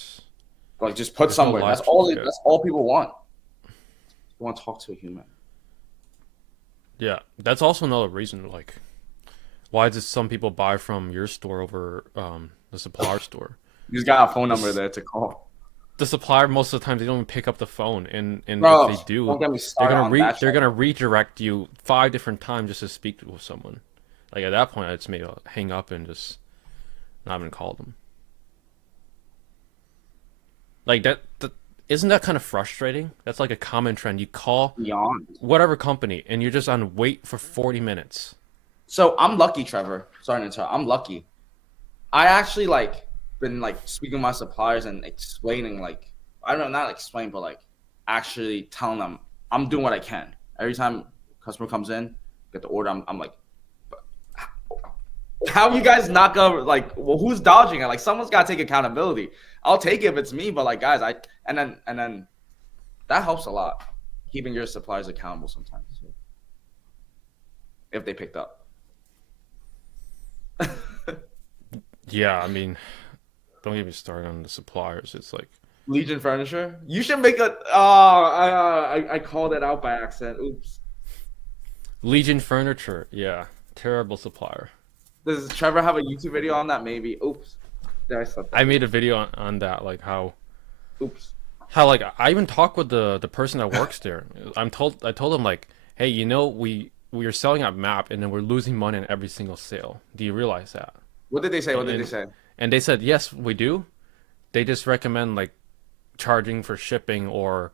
Like, just put There's no somewhere. live That's all. chat. That's all people want. They want to talk to a human. Yeah, that's also another reason. Like, why does some people buy from your store over the supplier store? You just got a phone number there to call. The supplier most of the time they don't even pick up the phone, and Bro, if they do, don't get me they're started gonna on that they're shit. gonna redirect you 5 different times just to speak with someone. Like at that point, I'd just maybe hang up and just not even call them. Like that isn't that kind of frustrating? That's like a common trend. You call Beyond. whatever company and you're just on wait for 40 minutes. So I'm lucky, Trevor. Sorry to interrupt. I'm lucky. I actually like been like speaking with my suppliers and explaining, like, I don't know, not explain, but like actually telling them I'm doing what I can. Every time customer comes in, get the order, I'm like, how you guys not gonna, like, well, who's dodging it? Like, someone's gotta take accountability. I'll take it if it's me, but like, guys, and then that helps a lot, keeping your suppliers accountable sometimes if they picked up. Yeah, I mean, don't get me started on the suppliers. It's like Legion Furniture. You should make a. I called it out by accident. Oops. Legion Furniture. Yeah, terrible supplier. Does Trevor have a YouTube video on that? Maybe. Oops. Did I slip that? I made a video on that, like how Oops. like I even talked with the person that works there. I told him like, hey, you know, we are selling at Map and then we're losing money on every single sale. Do you realize that? What did they say? What did they say? And they said, yes, we do. They just recommend like charging for shipping or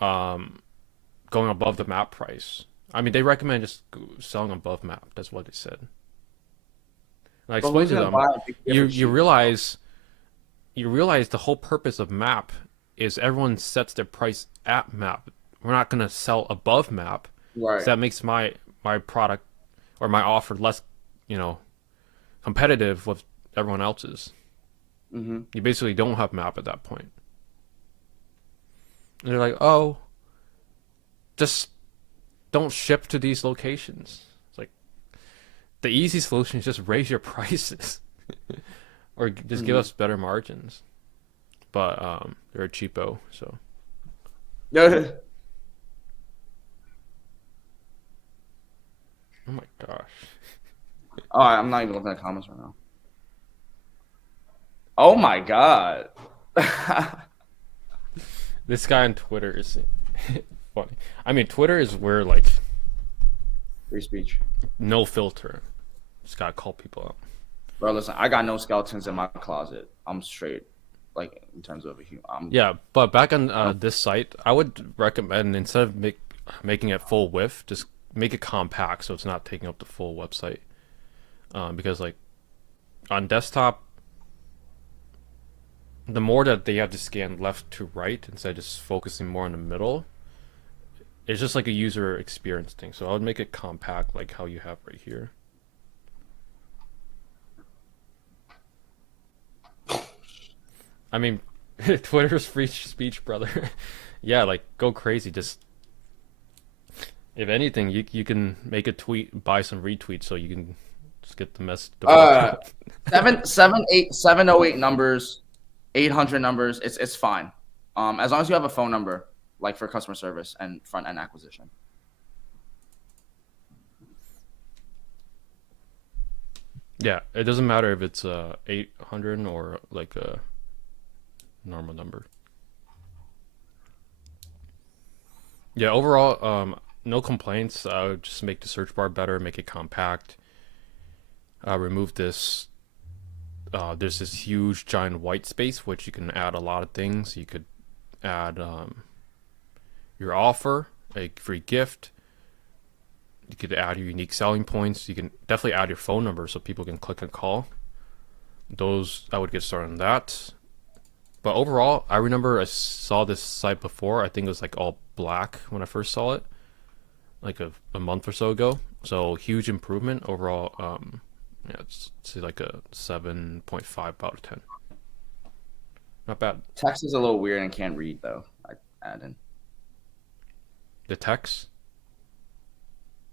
going above the Map price. I mean, they recommend just selling above Map. That's what they said. And I explained to them, you realize the whole purpose of Map is everyone sets their price at Map. We're not gonna sell above Map. Right. So that makes my product or my offer less, competitive with everyone else's. Mm-hmm. You basically don't have Map at that point. And they're like, oh, just don't ship to these locations. It's like the easy solution is just raise your prices or just give us better margins. But they're a cheapo, so. Yeah. Oh my gosh. Oh, I'm not even looking at comments right now. Oh my god. This guy on Twitter is funny. I mean, Twitter is where like Free speech. no filter. Just gotta call people out. Bro, listen, I got no skeletons in my closet. I'm straight, like in terms of a human. Yeah, but back on this site, I would recommend instead of making it full width, just make it compact so it's not taking up the full website. Because like on desktop, the more that they have to scan left to right instead of just focusing more in the middle, it's just like a user experience thing. So I would make it compact like how you have right here. I mean, Twitter's free speech, brother. Yeah, like go crazy. Just if anything, you can make a tweet, buy some retweets, so you can just get the mess. 708 numbers, 800 numbers. It's fine. As long as you have a phone number, like for customer service and front end acquisition. Yeah, it doesn't matter if it's 800 or like a normal number. Yeah, overall, no complaints. I would just make the search bar better, make it compact. Remove this. There's this huge giant white space, which you can add a lot of things. You could add your offer, a free gift. You could add your unique selling points. You can definitely add your phone number so people can click and call. Those, I would get started on that. But overall, I remember I saw this site before. I think it was like all black when I first saw it, like a month or so ago. So huge improvement overall. Yeah, it's like a 7.5 out of 10. Not bad. Text is a little weird and can't read though. I add in. The text.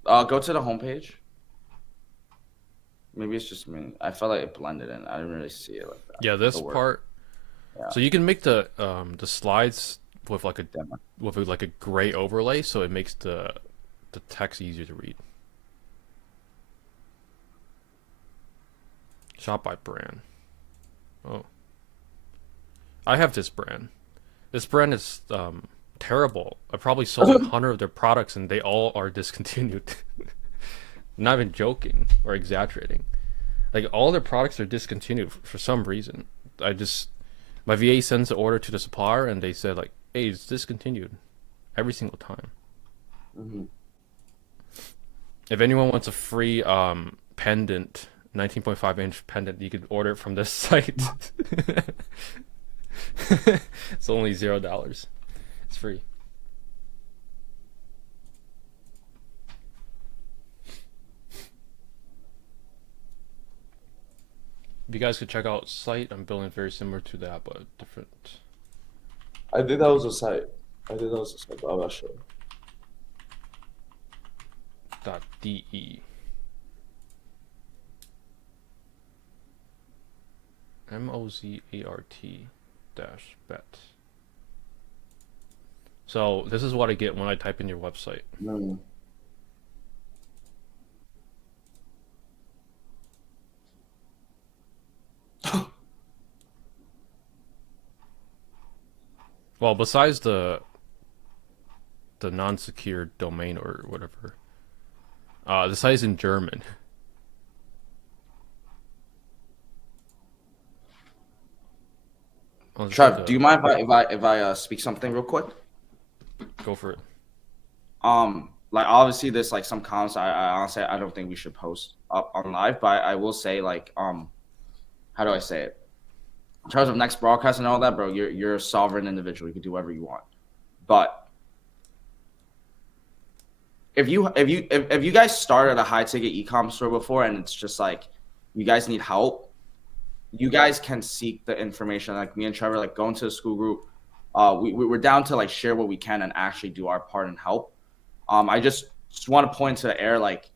Go to the homepage. Maybe it's just me. I felt like it blended in. I didn't really see it like that. Yeah, this part. Yeah. So you can make the slides with like a Demo. like a gray overlay, so it makes the text easier to read. Shop by brand. Oh, I have this brand. This brand is terrible. I probably sold 100 of their products and they all are discontinued. Not even joking or exaggerating. Like all their products are discontinued for some reason. My VA sends the order to the supplier and they said like, "Hey, it's discontinued," every single time. Mm-hmm. If anyone wants a free pendant, 19.5-inch pendant, you could order it from this site. It's only $0. It's free. If you guys could check out site, I'm building very similar to that, but different. I think that was a site. But I'm not sure. .de. MOZART-bet. So this is what I get when I type in your website. Mm. Well, besides the non-secure domain or whatever, the site is in German. Trev, do you mind if I speak something real quick? Go for it. Like obviously there's like some comments I honestly I don't think we should post up on live, but I will say like how do I say it? In terms of next broadcast and all that, bro, you're a sovereign individual. You can do whatever you want. But if you guys started a high ticket e-com store before and it's just like you guys need help, you guys can seek the information. Like me and Trevor, like go into the school group. We're down to like share what we can and actually do our part and help. I just want to point to the air, like,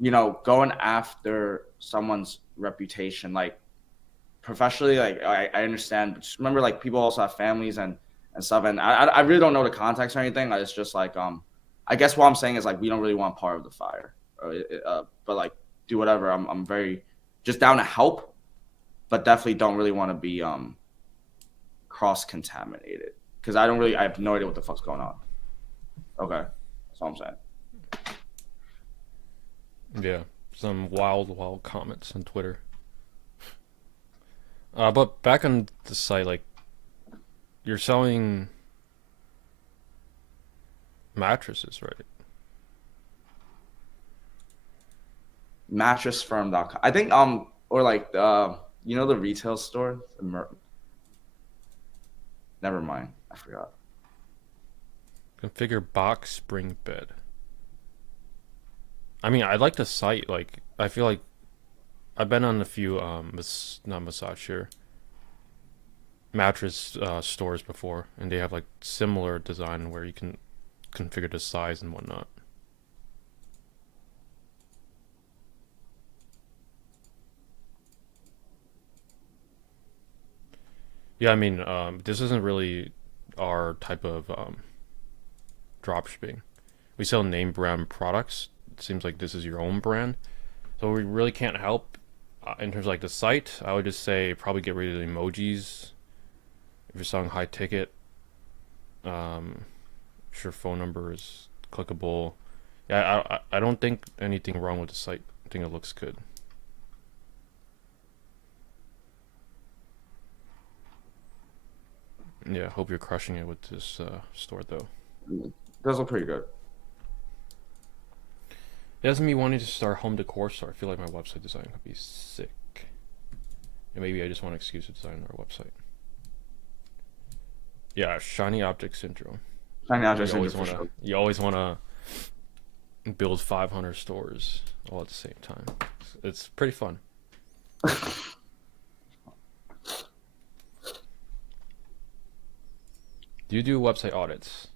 you know, going after someone's reputation, like professionally, like I understand, but just remember, like people also have families and stuff, and I really don't know the context or anything. It's just like I guess what I'm saying is like we don't really want part of the fire, but like do whatever. I'm very just down to help. but definitely don't really want to be cross contaminated because I have no idea what the fuck's going on. Okay, that's all I'm saying. Yeah, some wild comments on Twitter. But back on the site, like you're selling mattresses, right? Mattressfirm.com. I think or like you know the retail store. Never mind, I forgot. Configure box spring bed. I mean, I like the site. Like, I feel like I've been on a few not massage here mattress stores before, and they have like similar design where you can configure the size and whatnot. Yeah, I mean, this isn't really our type of dropshipping. We sell name brand products. It seems like this is your own brand, so we really can't help in terms of like the site. I would just say probably get rid of the emojis if you're selling high ticket. Sure, phone number is clickable. Yeah, I don't think anything wrong with the site. I think it looks good. Yeah, hope you're crushing it with this store though. Those look pretty good. It has me wanting to start home decor store. I feel like my website design could be sick. And maybe I just want an excuse to design our website. Yeah, shiny object syndrome. You always want to build 500 stores all at the same time. It's pretty fun. Do you do website audits?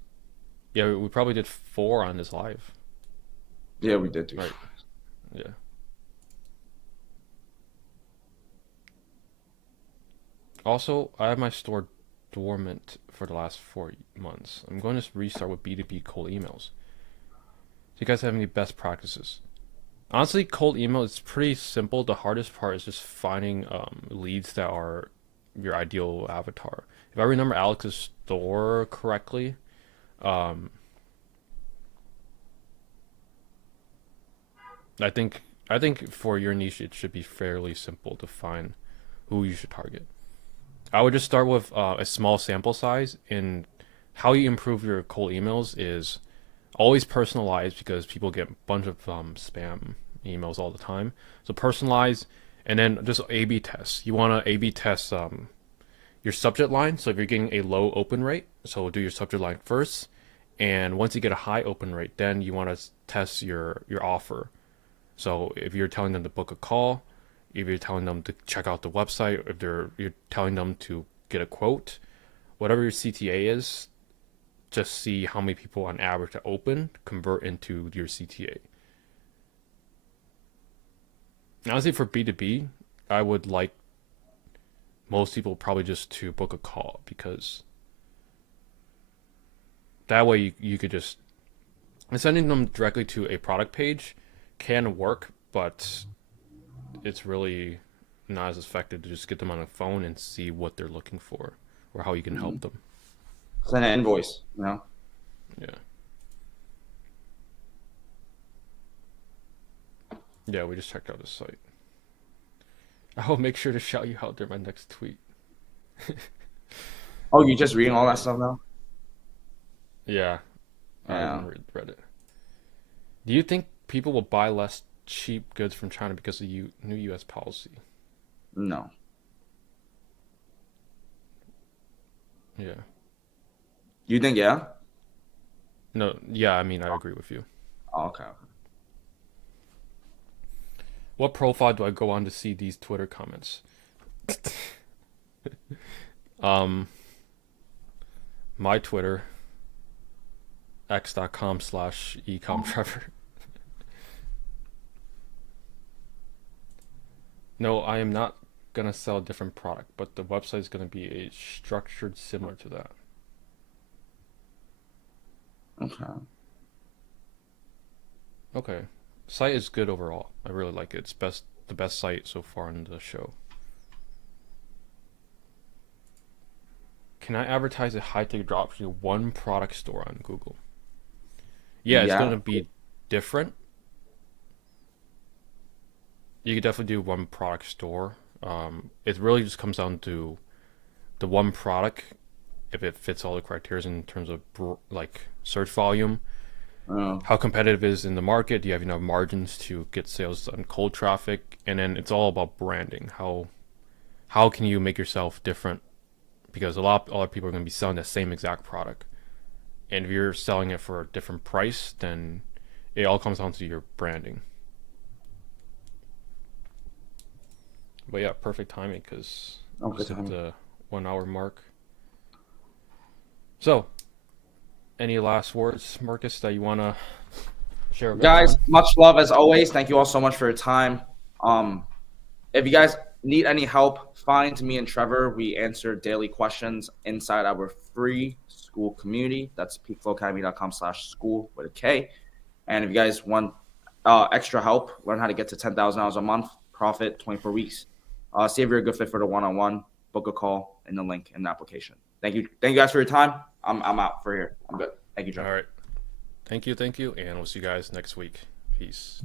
Yeah, we probably did 4 on this live. Yeah, we did too. Right. Yeah. Also, I have my store dormant for the last 4 months. I'm going to restart with B2B cold emails. Do you guys have any best practices? Honestly, cold email is pretty simple. The hardest part is just finding leads that are your ideal avatar. If I remember Alex's store correctly, um, I think for your niche it should be fairly simple to find who you should target. I would just start with a small sample size, and how you improve your cold emails is always personalized because people get a bunch of spam emails all the time. So personalize, and then just A/B test. You want to A/B test your subject line. So if you're getting a low open rate, so do your subject line first, and once you get a high open rate, then you want to test your offer. So if you're telling them to book a call, if you're telling them to check out the website, if you're telling them to get a quote, whatever your CTA is, just see how many people on average that open convert into your CTA. Honestly, for B2B, I would like most people probably just to book a call, because that way you could just sending them directly to a product page can work, but it's really not as effective to just get them on a phone and see what they're looking for or how you can help them. Send an invoice, you know? Yeah. Yeah, we just checked out the site. I will make sure to shout you out during my next tweet. Oh, you just reading all that stuff now? Yeah. I Yeah. haven't read it. Do you think people will buy less cheap goods from China because of new U.S. policy? No. Yeah. You think, yeah? No, yeah, I mean, I agree with you. Oh, okay. What profile do I go on to see these Twitter comments? My Twitter, x.com/ecomtrevor. No, I am not gonna sell a different product, but the website is gonna be a structured similar to that. Okay. Okay. Site is good overall. I really like it. It's the best site so far in the show. Can I advertise a high ticket dropshipping one product store on Google? Yeah, it's Yeah. gonna be different. You could definitely do one product store. It really just comes down to the one product, if it fits all the criteria in terms of like search volume, Oh. how competitive it is in the market, do you have enough margins to get sales on cold traffic, and then it's all about branding. How can you make yourself different? Because a lot of other people are going to be selling the same exact product, and if you're selling it for a different price, then it all comes down to your branding. But yeah, perfect timing because Okay. just hit the 1 hour mark. So, any last words, Marcus, that you want to share with Guys, everyone? much love as always. Thank you all so much for your time. If you guys need any help, find me and Trevor. We answer daily questions inside our free school community. That's peakflowacademy.com/school with a K. And if you guys want extra help, learn how to get to $10,000 a month, profit 24 weeks. See if you're a good fit for the one-on-one. Book a call in the link in the application. Thank you guys for your time. I'm out for here. I'm good. Thank you, Trevor. All right. Thank you, and we'll see you guys next week. Peace.